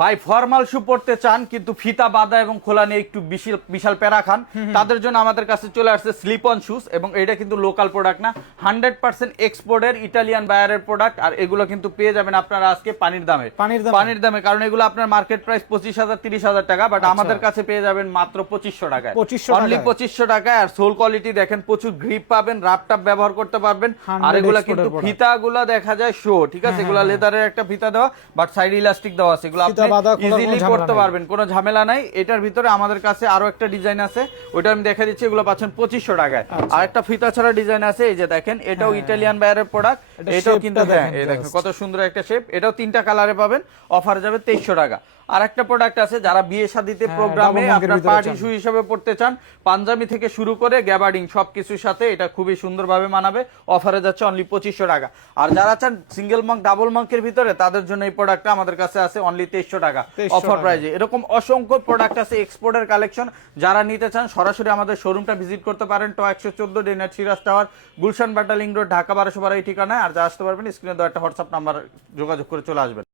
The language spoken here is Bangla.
ভাই ফর্মাল শু পড়তে চান কিন্তু ফিতা বাঁধা এবং খোলা নিয়ে একটু বিশাল বিশাল প্যারা খান, তাদের জন্য আমাদের কাছে চলে আসছে স্লিপ অন শুজ। এবং এটা কিন্তু লোকাল প্রোডাক্ট না, 100% এক্সপোর্টের ইটালিয়ান বায়ারের প্রোডাক্ট। আর এগুলো কিন্তু পেয়ে যাবেন আপনারা আজকে পানির দামে, কারণ এগুলো আপনার মার্কেট প্রাইস 25,000 30,000 টাকা, বাট আমাদের কাছে পেয়ে যাবেন মাত্র 2500 টাকায়, অনলি 2500 টাকায়। আর সোল কোয়ালিটি দেখেন, প্রচুর গ্রিপ পাবেন, রাপটাপ ব্যবহার করতে পারবেন। আর এগুলো কিন্তু ফিতাগুলো দেখা যায় শো, ঠিক আছে, এগুলো লেদারের একটা ফিতা দেওয়া, বাট সাইড ইলাস্টিক দেওয়া আছে, এগুলো ইজিলি করতে পারবেন, কোনো ঝামেলা নাই। এটার ভিতরে আমাদের কাছে আরো একটা ডিজাইন আছে, ওইটা আমি দেখা দিচ্ছি, এগুলো পাচ্ছেন 2500 টাকায়। আর একটা ফিতা ছাড়া ডিজাইন আছে, এই যে দেখেন, এটাও ইটালিয়ান বায়ারের প্রোডাক্ট, এটাও কিন্তু হ্যাঁ, এই দেখেন কত সুন্দর একটা শেপ, এটাও 3টা কালারে পাবেন, অফার যাবে 2300 টাকা। আর একটা প্রোডাক্ট আছে, যারা বিয়ে শাদীতে প্রোগ্রামে আপনার পার্টি শু হিসেবে পড়তে চান, পাঞ্জাবি থেকে শুরু করে গ্যাবার্ডিং সবকিছুর সাথে এটা খুবই সুন্দরভাবে মানাবে, অফারে যাচ্ছে অনলি 2500 টাকা। আর যারা চান সিঙ্গেল মাঙ্ক ডাবল মাঙ্কের ভিতরে, তাদের জন্য এই প্রোডাক্টটা আমাদের কাছে আছে অনলি 2300 টাকা অফার প্রাইজে। এরকম অসংখ্য প্রোডাক্ট আছে, এক্সপোর্টের কালেকশন। যারা নিতে চান সরাসরি আমাদের শোরুমটা ভিজিট করতে পারেন, ট 114 ডেনার সিরাজ টাওয়ার, গুলশান বাটা লিংক রোড, ঢাকা 1212 এই ঠিকানায়। আর যা আসতে পারবেন স্ক্রিনে দেওয়া একটা হোয়াটসঅ্যাপ নাম্বার যোগাযোগ করে চলে আসবেন।